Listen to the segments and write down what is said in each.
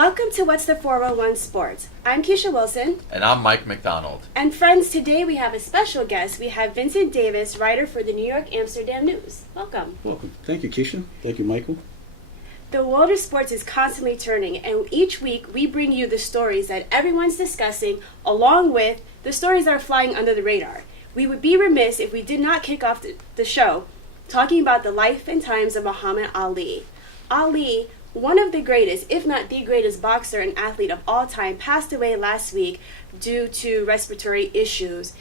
Welcome to What's the 411 Sports. I'm Keisha Wilson. And I'm Mike McDonald. And friends, today we have a special guest. We have Vincent Davis, writer for the New York Amsterdam News. Welcome. Welcome. Thank you, Keisha. Thank you, Michael. The world of sports is constantly turning, and each week we bring you the stories that everyone's discussing, along with the stories that are flying under the radar. We would be remiss if we did not kick off the show talking about the life and times of Muhammad Ali. Ali, one of the greatest, if not the greatest boxer and athlete of all time, passed away last week due to respiratory issues.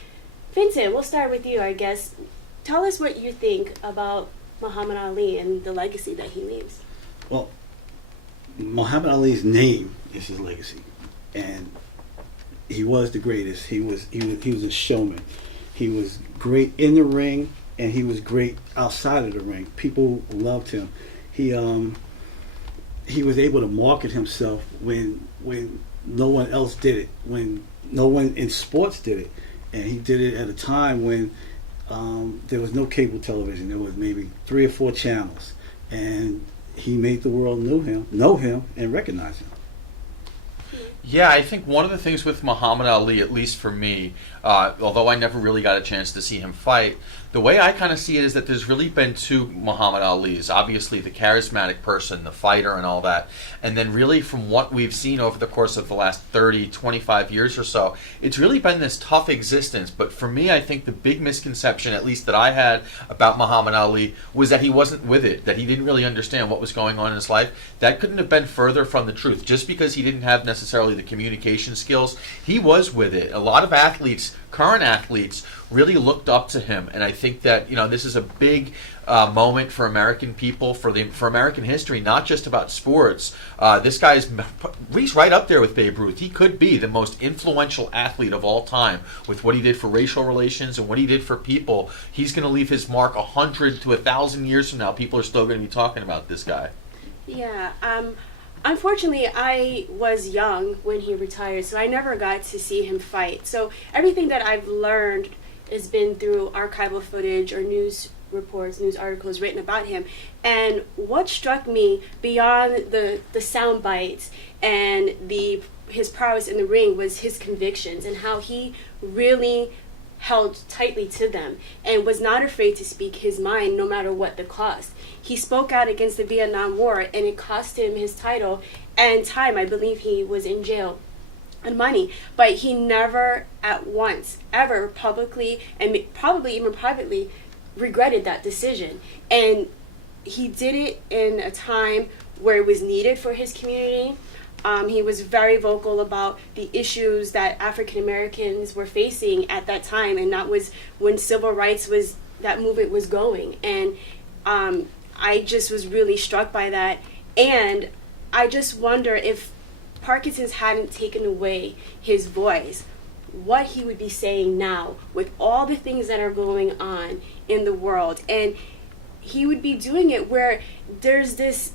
Vincent, we'll start with you, I guess. Tell us what you think about Muhammad Ali and the legacy that he leaves. Well, Muhammad Ali's name is his legacy, and he was the greatest. He was a showman. He was great in the ring, and he was great outside of the ring. People loved him. He was able to market himself when no one else did it, when no one in sports did it, and he did it at a time when there was no cable television. There was maybe 3 or 4 channels, and he made the world know him, and recognize him. Yeah, I think one of the things with Muhammad Ali, at least for me, although I never really got a chance to see him fight, the way I kind of see it is that there's really been 2 Muhammad Alis. Obviously, the charismatic person, the fighter and all that. And then really from what we've seen over the course of the last 30, 25 years or so, it's really been this tough existence. But for me, I think the big misconception, at least that I had about Muhammad Ali, was that he wasn't with it, that he didn't really understand what was going on in his life. That couldn't have been further from the truth. Just because he didn't have necessarily the communication skills, he was with it. A lot of athletes, current athletes, really looked up to him, and I think that this is a big moment for American people, for American history, not just about sports. This guy he's right up there with Babe Ruth. He could be the most influential athlete of all time with what he did for racial relations and what he did for people. He's going to leave his mark 100 to 1,000 years from now. People are still going to be talking about this guy. Yeah. Unfortunately, I was young when he retired, so I never got to see him fight. So everything that I've learned has been through archival footage or news reports, news articles written about him. And what struck me beyond the sound bites and his prowess in the ring was his convictions and how he really held tightly to them and was not afraid to speak his mind no matter what the cost. He spoke out against the Vietnam War, and it cost him his title and time. I believe he was in jail and money, but he never at once ever publicly and probably even privately regretted that decision. And he did it in a time where it was needed for his community. He was very vocal about the issues that African Americans were facing at that time, and that was when civil rights that movement was going. And I just was really struck by that, and I just wonder if Parkinson's hadn't taken away his voice, what he would be saying now with all the things that are going on in the world. And he would be doing it where there's this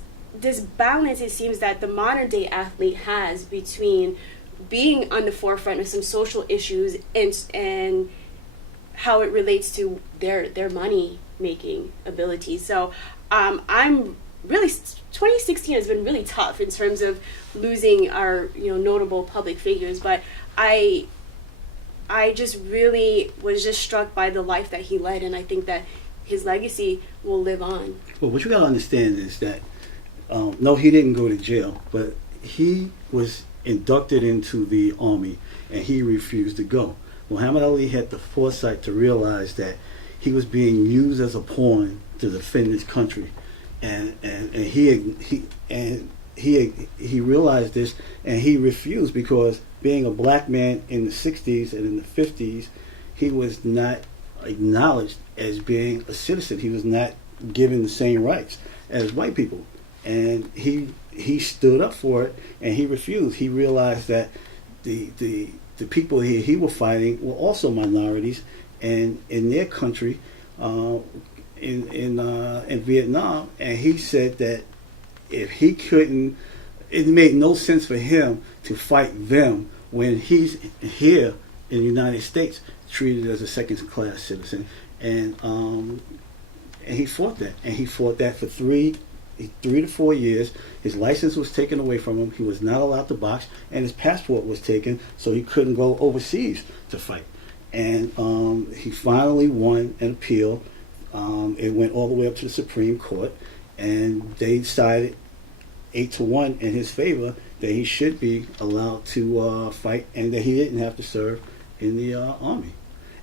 balance, it seems, that the modern day athlete has between being on the forefront of some social issues and how it relates to their money making ability. So I'm really, 2016 has been really tough in terms of losing our notable public figures, but I just really was just struck by the life that he led, and I think that his legacy will live on. Well, what you got to understand is that no, he didn't go to jail, but he was inducted into the army, and he refused to go. Muhammad Ali had the foresight to realize that he was being used as a pawn to defend his country, and he realized this, and he refused, because being a black man in the 60s and in the 50s, he was not acknowledged as being a citizen. He was not given the same rights as white people, and he stood up for it, and he refused. He realized that the people he was fighting were also minorities, and in their country, in Vietnam, and he said that if he couldn't, it made no sense for him to fight them when he's here in the United States treated as a second-class citizen, and he fought that, for 3 3 to 4 years. His license was taken away from him. He was not allowed to box, and his passport was taken, so he couldn't go overseas to fight. And he finally won an appeal. It went all the way up to the Supreme Court, and they decided 8-1 in his favor that he should be allowed to fight, and that he didn't have to serve in the Army.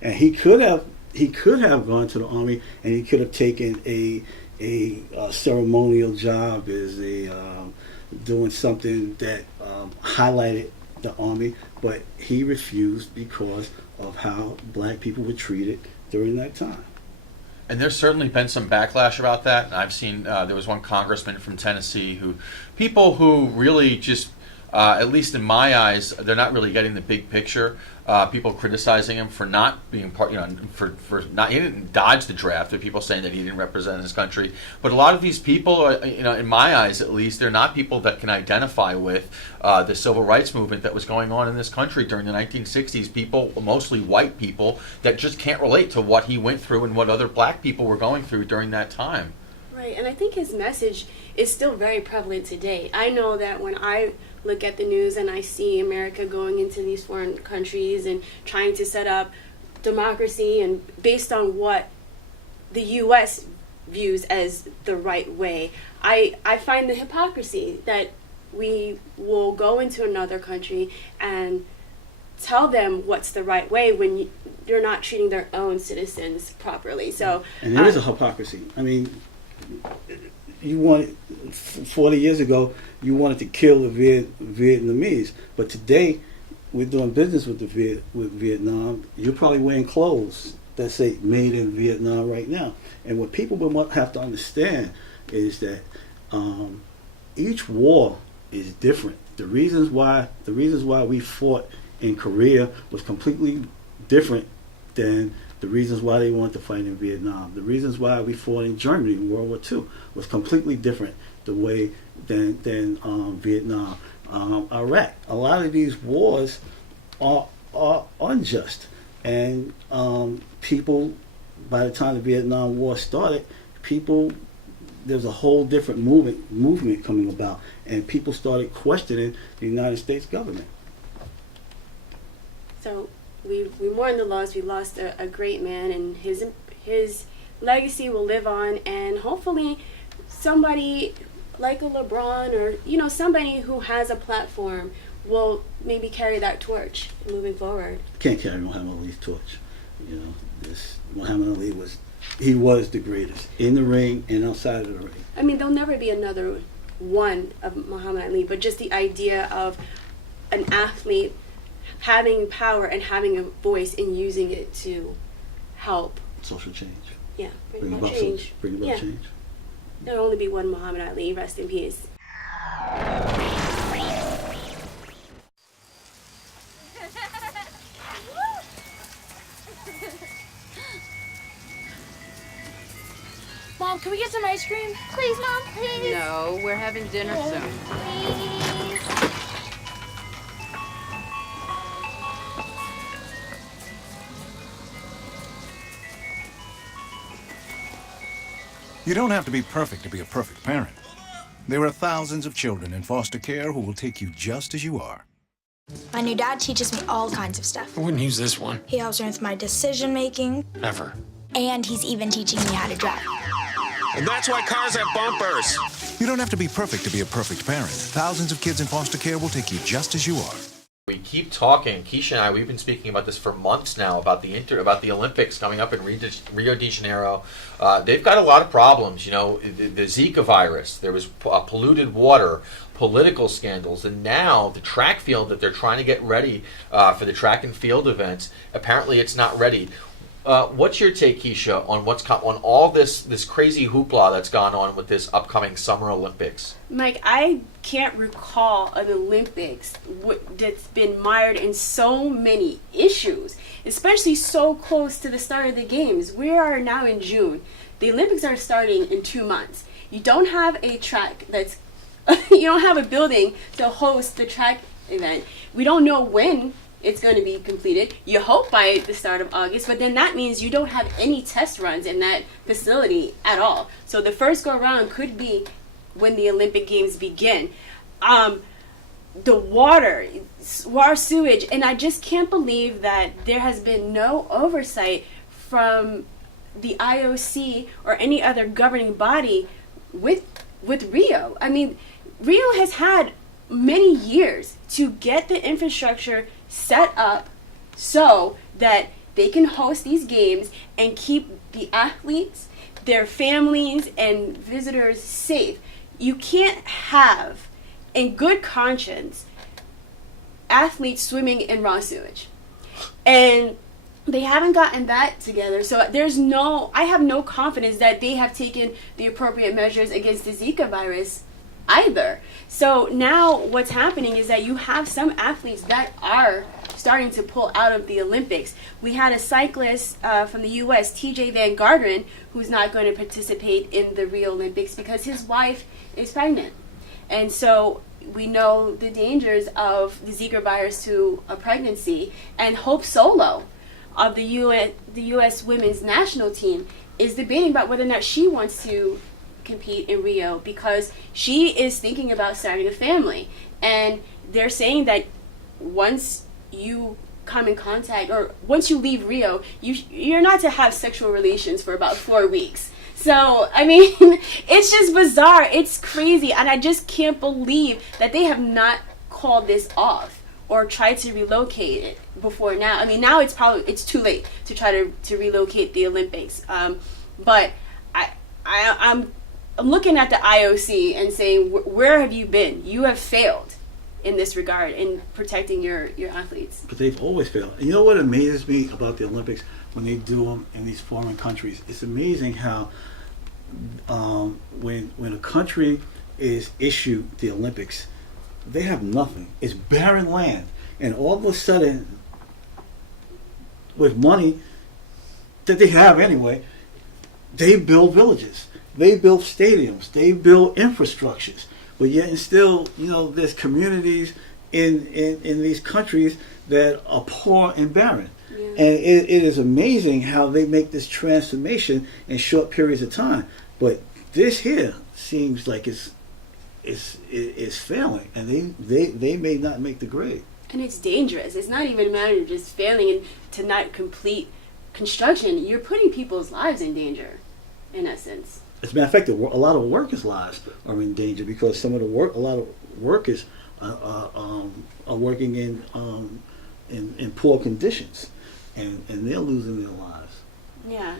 And he could have gone to the Army, and he could have taken a ceremonial job as doing something that highlighted the Army, but he refused because of how black people were treated during that time. And there's certainly been some backlash about that. And I've seen there was one congressman from Tennessee people who really just, at least in my eyes, they're not really getting the big picture. People criticizing him for not being part, for not, he didn't dodge the draft. There are people saying that he didn't represent his country. But a lot of these people, in my eyes at least, they're not people that can identify with the civil rights movement that was going on in this country during the 1960s. People, mostly white people, that just can't relate to what he went through and what other black people were going through during that time. Right, and I think his message is still very prevalent today. I know that when I look at the news and I see America going into these foreign countries and trying to set up democracy and based on what the U.S. views as the right way, I find the hypocrisy that we will go into another country and tell them what's the right way when they're not treating their own citizens properly. So, and there is a hypocrisy. I mean, you wanted 40 years ago, you wanted to kill the Vietnamese, but today we're doing business with Vietnam. You're probably wearing clothes that say "Made in Vietnam" right now. And what people will have to understand is that each war is different. The reasons why we fought in Korea was completely different than the reasons why they wanted to fight in Vietnam. The reasons why we fought in Germany in World War II was completely different than Vietnam. Iraq. A lot of these wars are unjust, and people, by the time the Vietnam War started, there's a whole different movement coming about, and people started questioning the United States government. So we mourn the loss. We lost a great man, and his legacy will live on, and hopefully somebody like a LeBron or somebody who has a platform will maybe carry that torch moving forward. Can't carry Muhammad Ali's torch. This Muhammad Ali was the greatest in the ring and outside of the ring. I mean, there'll never be another one of Muhammad Ali, but just the idea of an athlete having power and having a voice and using it to help social change. Yeah, bring about change. Bring about change. There'll only be one Muhammad Ali. Rest in peace. Mom, can we get some ice cream? Please, Mom, please. No, we're having dinner soon. Please. You don't have to be perfect to be a perfect parent. There are thousands of children in foster care who will take you just as you are. My new dad teaches me all kinds of stuff. I wouldn't use this one. He helps me with my decision making. Ever. And he's even teaching me how to drive. And that's why cars have bumpers. You don't have to be perfect to be a perfect parent. Thousands of kids in foster care will take you just as you are. We keep talking, Keisha and I, we've been speaking about this for months now, about the Olympics coming up in Rio de Janeiro. They've got a lot of problems, the Zika virus, there was polluted water, political scandals, and now the track field that they're trying to get ready for the track and field events, apparently it's not ready. What's your take, Keisha, on on all this crazy hoopla that's gone on with this upcoming Summer Olympics? Mike, I can't recall an Olympics that's been mired in so many issues, especially so close to the start of the games. We are now in June. The Olympics are starting in 2 months. You don't have a track you don't have a building to host the track event. We don't know when it's going to be completed. You hope by the start of August, but then that means you don't have any test runs in that facility at all. So the first go around could be when the Olympic Games begin. The water sewage, and I just can't believe that there has been no oversight from the IOC or any other governing body with Rio. I mean, Rio has had many years to get the infrastructure set up so that they can host these games and keep the athletes, their families, and visitors safe. You can't have, in good conscience, athletes swimming in raw sewage. And they haven't gotten that together. So I have no confidence that they have taken the appropriate measures against the Zika virus either. So now what's happening is that you have some athletes that are starting to pull out of the Olympics. We had a cyclist from the U.S., TJ Van Garderen, who's not going to participate in the Rio Olympics because his wife is pregnant. And so we know the dangers of the Zika virus to a pregnancy. And Hope Solo of the U.S. women's national team is debating about whether or not she wants to compete in Rio because she is thinking about starting a family. And they're saying that once you come in contact, or once you leave Rio, you're not to have sexual relations for about 4 weeks. So, I mean, it's just bizarre. It's crazy. And I just can't believe that they have not called this off or tried to relocate it before now. I mean, now it's too late to try to relocate the Olympics. But I'm looking at the IOC and saying, where have you been? You have failed in this regard in protecting your athletes. But they've always failed. And you know what amazes me about the Olympics when they do them in these foreign countries? It's amazing how when a country is issued the Olympics, they have nothing. It's barren land. And all of a sudden, with money that they have anyway, they build villages. They build stadiums. They build infrastructures. But yet and still, there's communities in these countries that are poor and barren. Yeah. And it is amazing how they make this transformation in short periods of time. But this here seems like it's failing, and they may not make the grade. And it's dangerous. It's not even a matter of just failing and to not complete construction. You're putting people's lives in danger, in essence. As a matter of fact, a lot of workers' lives are in danger because a lot of workers are working in poor conditions, and they're losing their lives. Yeah.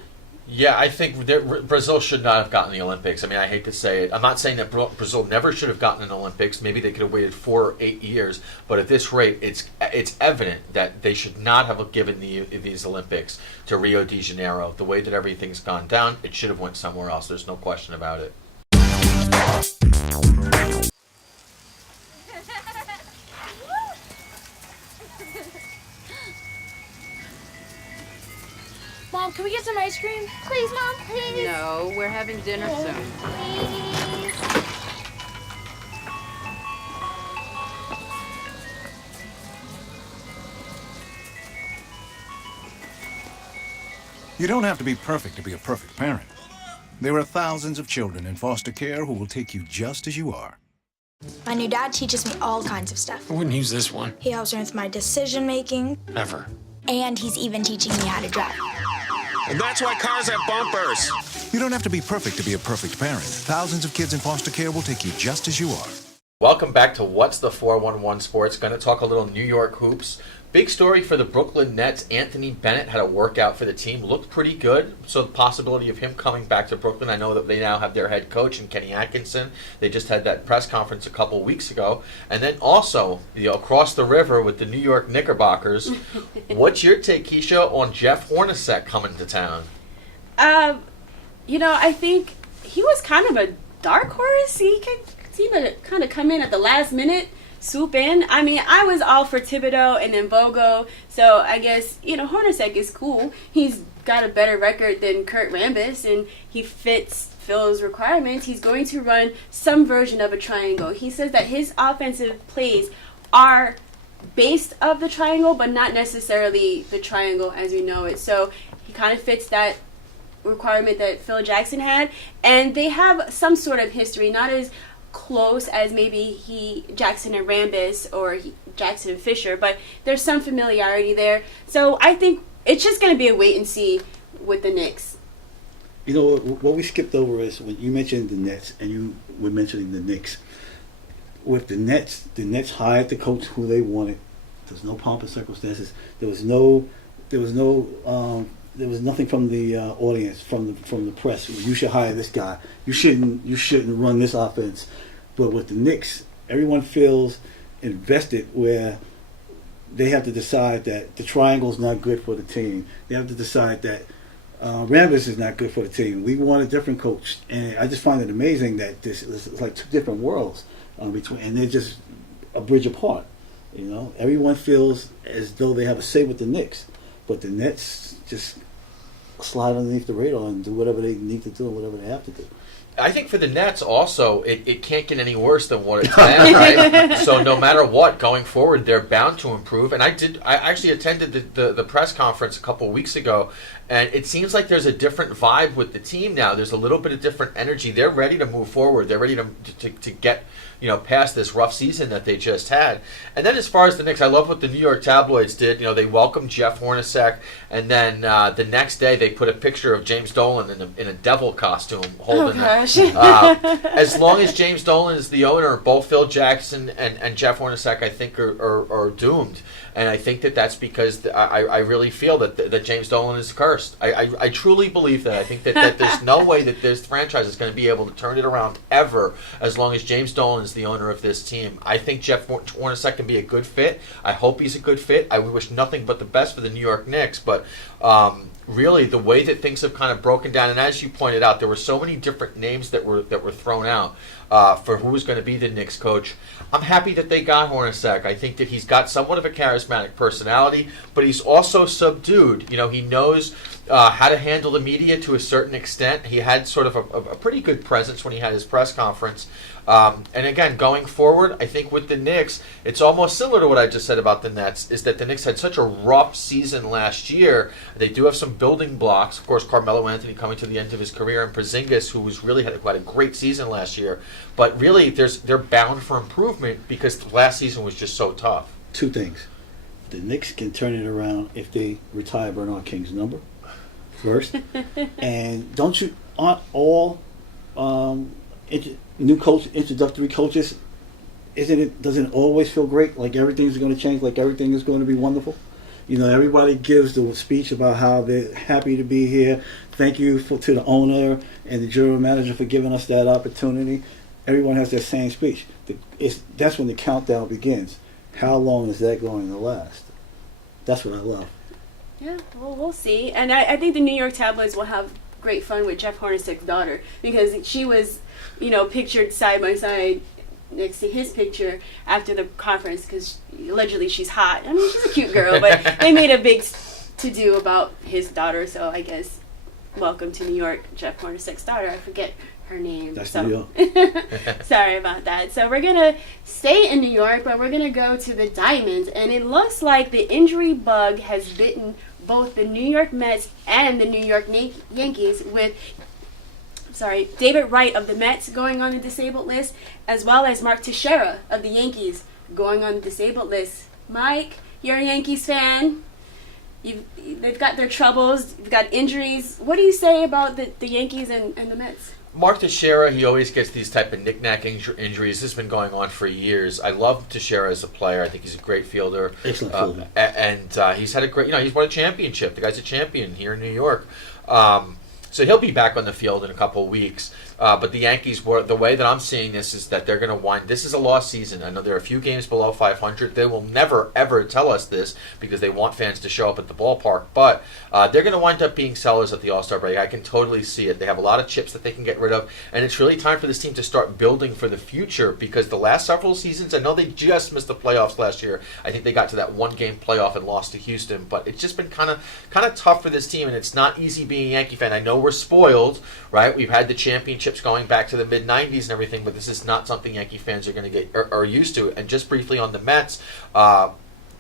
Yeah, I think Brazil should not have gotten the Olympics. I mean, I hate to say it. I'm not saying that Brazil never should have gotten an Olympics. Maybe they could have waited 4 or 8 years. But at this rate, it's evident that they should not have given these Olympics to Rio de Janeiro. The way that everything's gone down, it should have went somewhere else. There's no question about it. Mom, can we get some ice cream? Please, Mom, please. No, we're having dinner soon. Please. You don't have to be perfect to be a perfect parent. There are thousands of children in foster care who will take you just as you are. My new dad teaches me all kinds of stuff. I wouldn't use this one. He helps me with my decision making. Ever. And he's even teaching me how to drive. And that's why cars have bumpers. You don't have to be perfect to be a perfect parent. Thousands of kids in foster care will take you just as you are. Welcome back to What's the 411 Sports. Going to talk a little New York hoops. Big story for the Brooklyn Nets. Anthony Bennett had a workout for the team. Looked pretty good. So the possibility of him coming back to Brooklyn. I know that they now have their head coach in Kenny Atkinson. They just had that press conference a couple of weeks ago. And then also, across the river with the New York Knickerbockers. What's your take, Keisha, on Jeff Hornacek coming to town? I think he was kind of a dark horse. He seemed to kind of come in at the last minute. Swoop in. I mean, I was all for Thibodeau and then Bogo, so I guess, Hornacek is cool. He's got a better record than Kurt Rambis, and he fits Phil's requirements. He's going to run some version of a triangle. He says that his offensive plays are based of the triangle, but not necessarily the triangle as we know it. So he kind of fits that requirement that Phil Jackson had, and they have some sort of history, not as close as maybe Jackson and Rambis or Jackson and Fisher, but there's some familiarity there. So I think it's just going to be a wait and see with the Knicks. You know, what we skipped over is when you mentioned the Nets and you were mentioning the Knicks. With the Nets hired the coach who they wanted. There's no pomp and circumstances. There was nothing from the audience, from the press. You should hire this guy. You shouldn't run this offense. But with the Knicks, everyone feels invested, where they have to decide that the triangle's not good for the team. They have to decide that Rambis is not good for the team. We want a different coach, and I just find it amazing that this is like two different worlds between, and they're just a bridge apart. You know, everyone feels as though they have a say with the Knicks, but the Nets just slide underneath the radar and do whatever they need to do and whatever they have to do. I think for the Nets also, it can't get any worse than what it's been, right? So no matter what, going forward, they're bound to improve. And I actually attended the press conference a couple of weeks ago, and it seems like there's a different vibe with the team now. There's a little bit of different energy. They're ready to move forward. They're ready to get past this rough season that they just had. And then as far as the Knicks, I love what the New York tabloids did. They welcomed Jeff Hornacek, and then the next day they put a picture of James Dolan in a devil costume holding as long as James Dolan is the owner, both Phil Jackson and Jeff Hornacek, I think, are doomed. And I think that's because I really feel that James Dolan is cursed. I truly believe that. I think that there's no way that this franchise is going to be able to turn it around ever as long as James Dolan is the owner of this team. I think Jeff Hornacek can be a good fit. I hope he's a good fit. I wish nothing but the best for the New York Knicks. But really, the way that things have kind of broken down, and as you pointed out, there were so many different names that were thrown out for who was going to be the Knicks coach. I'm happy that they got Hornacek. I think that he's got somewhat of a charismatic personality, but he's also subdued. He knows how to handle the media to a certain extent. He had sort of a pretty good presence when he had his press conference. And again, going forward, I think with the Knicks, it's almost similar to what I just said about the Nets, is that the Knicks had such a rough season last year. They do have some building blocks. Of course, Carmelo Anthony coming to the end of his career, and Porzingis, who had a great season last year. But really, they're bound for improvement because last season was just so tough. Two things. The Knicks can turn it around if they retire Bernard King's number first. And aren't all new introductory coaches, doesn't it always feel great, like everything's going to change, like everything is going to be wonderful? Everybody gives the speech about how they're happy to be here. Thank you to the owner and the general manager for giving us that opportunity. Everyone has that same speech. That's when the countdown begins. How long is that going to last? That's what I love. Yeah, well, we'll see. And I think the New York tabloids will have great fun with Jeff Hornacek's daughter, because she was, pictured side by side next to his picture after the conference, because allegedly she's hot. I mean, she's a cute girl, but they made a big to-do about his daughter, so I guess welcome to New York, Jeff Hornacek's daughter. I forget her name. That's New York. Sorry about that. So we're going to stay in New York, but we're going to go to the Diamonds, and it looks like the injury bug has bitten both the New York Mets and the New York Yankees, with David Wright of the Mets going on the disabled list, as well as Mark Teixeira of the Yankees going on the disabled list. Mike, you're a Yankees fan. They've got their troubles. You've got injuries. What do you say about the Yankees and the Mets? Mark Teixeira, he always gets these type of knick-knack injuries. This has been going on for years. I love Teixeira as a player. I think he's a great fielder. Excellent fielder. And he's had a great, he's won a championship. The guy's a champion here in New York. So he'll be back on the field in a couple of weeks. But the Yankees, the way that I'm seeing this is that they're going to this is a lost season. I know there are a few games below 500. They will never, ever tell us this because they want fans to show up at the ballpark. But they're going to wind up being sellers at the All-Star break. I can totally see it. They have a lot of chips that they can get rid of. And it's really time for this team to start building for the future, because the last several seasons, I know they just missed the playoffs last year. I think they got to that one-game playoff and lost to Houston. But it's just been kind of tough for this team, and it's not easy being a Yankee fan. I know we're spoiled, right? We've had the championships going back to the mid-90s and everything, but this is not something Yankee fans are going to get are used to. And just briefly on the Mets,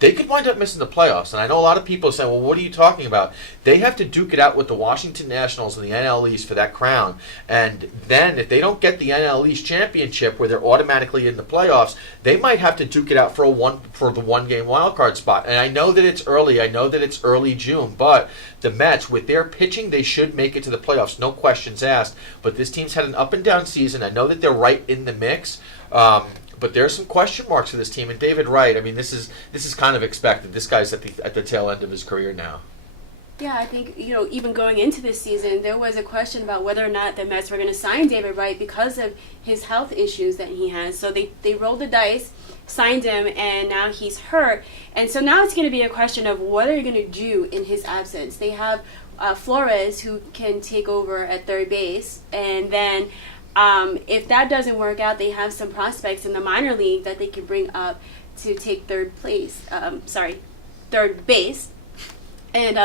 they could wind up missing the playoffs. And I know a lot of people say, well, what are you talking about? They have to duke it out with the Washington Nationals and the NL East for that crown. And then if they don't get the NL East championship where they're automatically in the playoffs, they might have to duke it out for the one-game wild card spot. And I know that it's early. I know that it's early June. But the Mets, with their pitching, they should make it to the playoffs. No questions asked. But this team's had an up-and-down season. I know that they're right in the mix. But there's some question marks for this team. And David Wright, I mean, this is kind of expected. This guy's at the tail end of his career now. Yeah, I think, even going into this season, there was a question about whether or not the Mets were going to sign David Wright because of his health issues that he has. So they rolled the dice, signed him, and now he's hurt. And so now it's going to be a question of what are you going to do in his absence. They have Flores, who can take over at third base, and then if that doesn't work out, they have some prospects in the minor league that they can bring up to take third base. And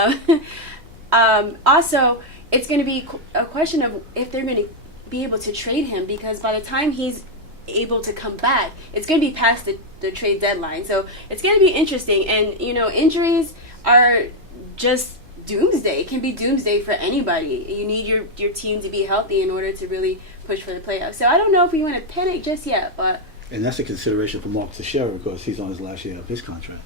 also, it's going to be a question of if they're going to be able to trade him, because by the time he's able to come back, it's going to be past the trade deadline. So it's going to be interesting. And, injuries are just doomsday. It can be doomsday for anybody. You need your team to be healthy in order to really push for the playoffs. So I don't know if we want to panic just yet, but... And that's a consideration for Mark Teixeira because he's on his last year of his contract.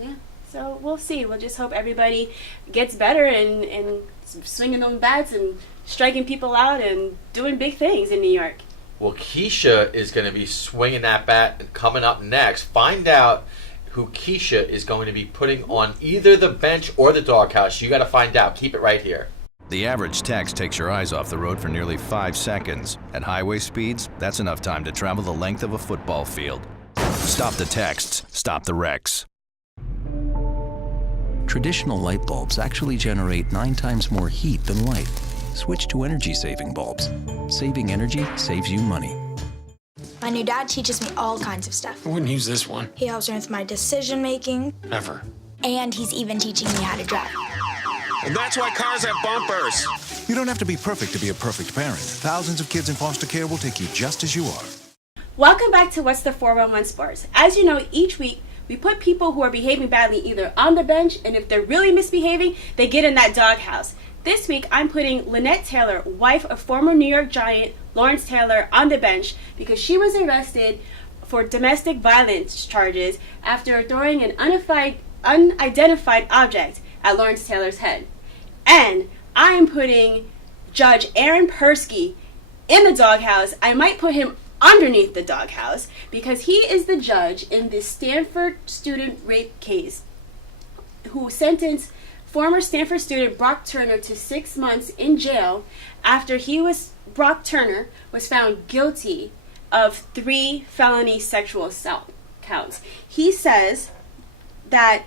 Yeah. So we'll see. We'll just hope everybody gets better and swinging those bats and striking people out and doing big things in New York. Well, Keisha is going to be swinging that bat and coming up next. Find out who Keisha is going to be putting on either the bench or the doghouse. You got to find out. Keep it right here. The average text takes your eyes off the road for nearly 5 seconds. At highway speeds, that's enough time to travel the length of a football field. Stop the texts. Stop the wrecks. Traditional light bulbs actually generate 9 times more heat than light. Switch to energy-saving bulbs. Saving energy saves you money. My new dad teaches me all kinds of stuff. I wouldn't use this one. He helps me with my decision making. Ever. And he's even teaching me how to drive. And that's why cars have bumpers. You don't have to be perfect to be a perfect parent. Thousands of kids in foster care will take you just as you are. Welcome back to What's the 411 Sports. As you know, each week we put people who are behaving badly either on the bench, and if they're really misbehaving, they get in that doghouse. This week, I'm putting Lynette Taylor, wife of former New York Giant Lawrence Taylor, on the bench because she was arrested for domestic violence charges after throwing an unidentified object at Lawrence Taylor's head. And I am putting Judge Aaron Persky in the doghouse. I might put him underneath the doghouse because he is the judge in the Stanford student rape case who sentenced former Stanford student Brock Turner to 6 months in jail after Brock Turner was found guilty of 3 felony sexual assault counts. He says that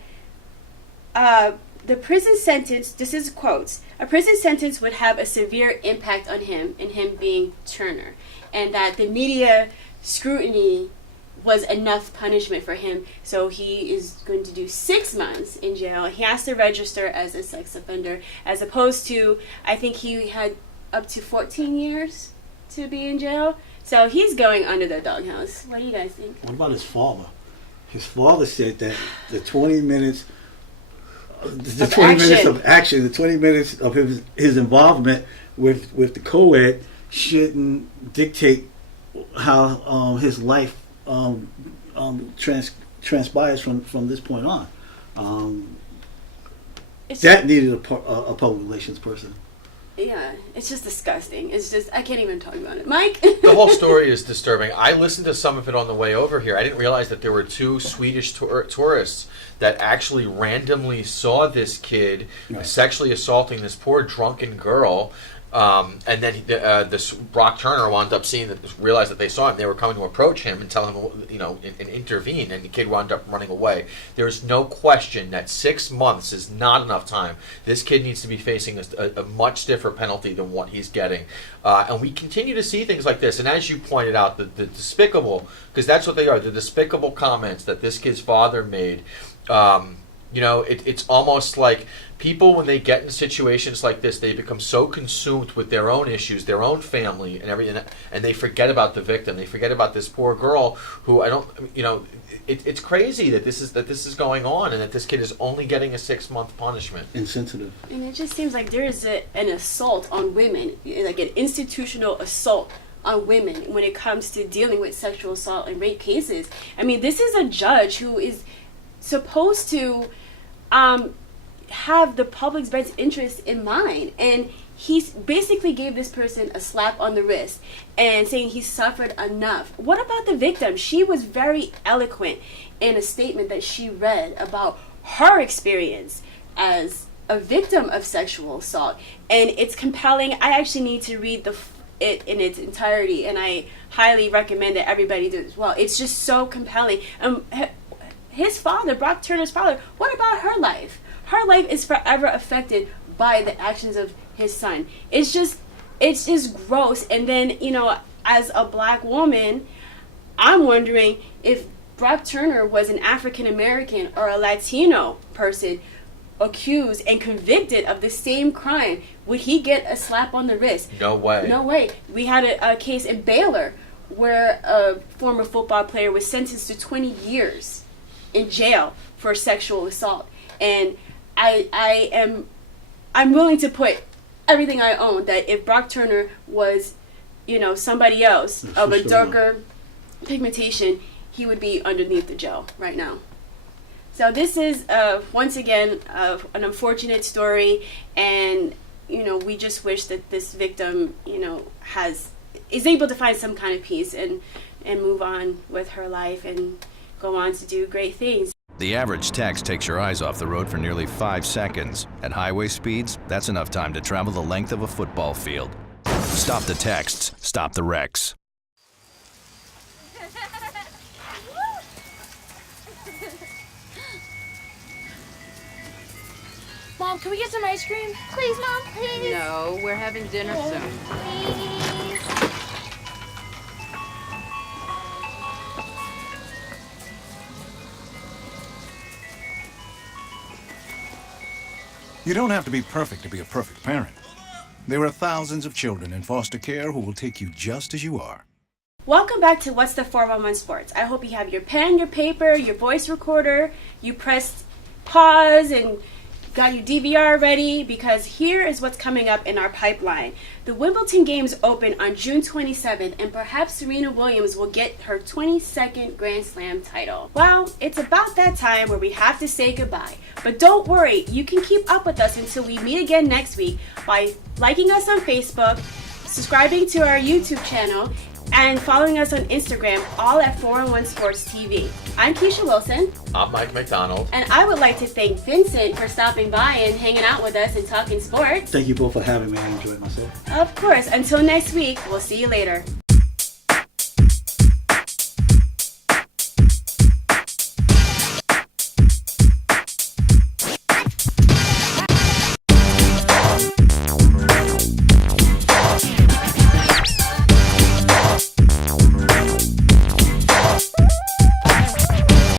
the prison sentence, this is quotes, a prison sentence would have a severe impact on him, and him being Turner, and that the media scrutiny was enough punishment for him, so he is going to do 6 months in jail. He has to register as a sex offender, as opposed to, I think he had up to 14 years to be in jail. So he's going under the doghouse. What do you guys think? What about his father? His father said that the 20 minutes minutes of action, the 20 minutes of his involvement with the co-ed shouldn't dictate how his life transpires from this point on. That needed a public relations person. Yeah, it's just disgusting. It's just, I can't even talk about it. Mike? The whole story is disturbing. I listened to some of it on the way over here. I didn't realize that there were 2 Swedish tourists that actually randomly saw this kid sexually assaulting this poor drunken girl. And then this Brock Turner wound up realized that they saw him. They were coming to approach him and tell him, and intervene. And the kid wound up running away. There's no question that 6 months is not enough time. This kid needs to be facing a much stiffer penalty than what he's getting. And we continue to see things like this. And as you pointed out, the despicable, because that's what they are, the despicable comments that this kid's father made. It's almost like people, when they get in situations like this, they become so consumed with their own issues, their own family, and everything, and they forget about the victim. They forget about this poor girl who it's crazy that this is going on, and that this kid is only getting a 6-month punishment. Insensitive. And it just seems like there is an assault on women, like an institutional assault on women when it comes to dealing with sexual assault and rape cases. I mean, this is a judge who is supposed to have the public's best interest in mind, and he basically gave this person a slap on the wrist and saying he suffered enough. What about the victim? She was very eloquent in a statement that she read about her experience as a victim of sexual assault, and it's compelling. I actually need to read it in its entirety, and I highly recommend that everybody do it as well. It's just so compelling. His father, Brock Turner's father, what about her life? Her life is forever affected by the actions of his son. It's just gross. And then, as a black woman, I'm wondering if Brock Turner was an African American or a Latino person accused and convicted of the same crime, would he get a slap on the wrist? No way. No way. We had a case in Baylor where a former football player was sentenced to 20 years in jail for sexual assault. And I'm willing to put everything I own that if Brock Turner was, somebody else of a darker pigmentation, he would be underneath the jail right now. So this is once again an unfortunate story, and we just wish that this victim is able to find some kind of peace and move on with her life and go on to do great things. The average text takes your eyes off the road for nearly 5 seconds. At highway speeds, that's enough time to travel the length of a football field. Stop the texts, stop the wrecks. Mom, can we get some ice cream? Please, Mom, please. No, we're having dinner soon. Please. You don't have to be perfect to be a perfect parent. There are thousands of children in foster care who will take you just as you are. Welcome back to What's the 411 Sports. I hope you have your pen, your paper, your voice recorder, you pressed pause and got your DVR ready, because here is what's coming up in our pipeline. The Wimbledon Games open on June 27th, and perhaps Serena Williams will get her 22nd Grand Slam title. Well, it's about that time where we have to say goodbye. But don't worry, you can keep up with us until we meet again next week by liking us on Facebook, subscribing to our YouTube channel, and following us on Instagram, all at 411Sports TV. I'm Keisha Wilson. I'm Mike McDonald. And I would like to thank Vincent for stopping by and hanging out with us and talking sports. Thank you both for having me. I enjoyed myself. Of course. Until next week, we'll see you later.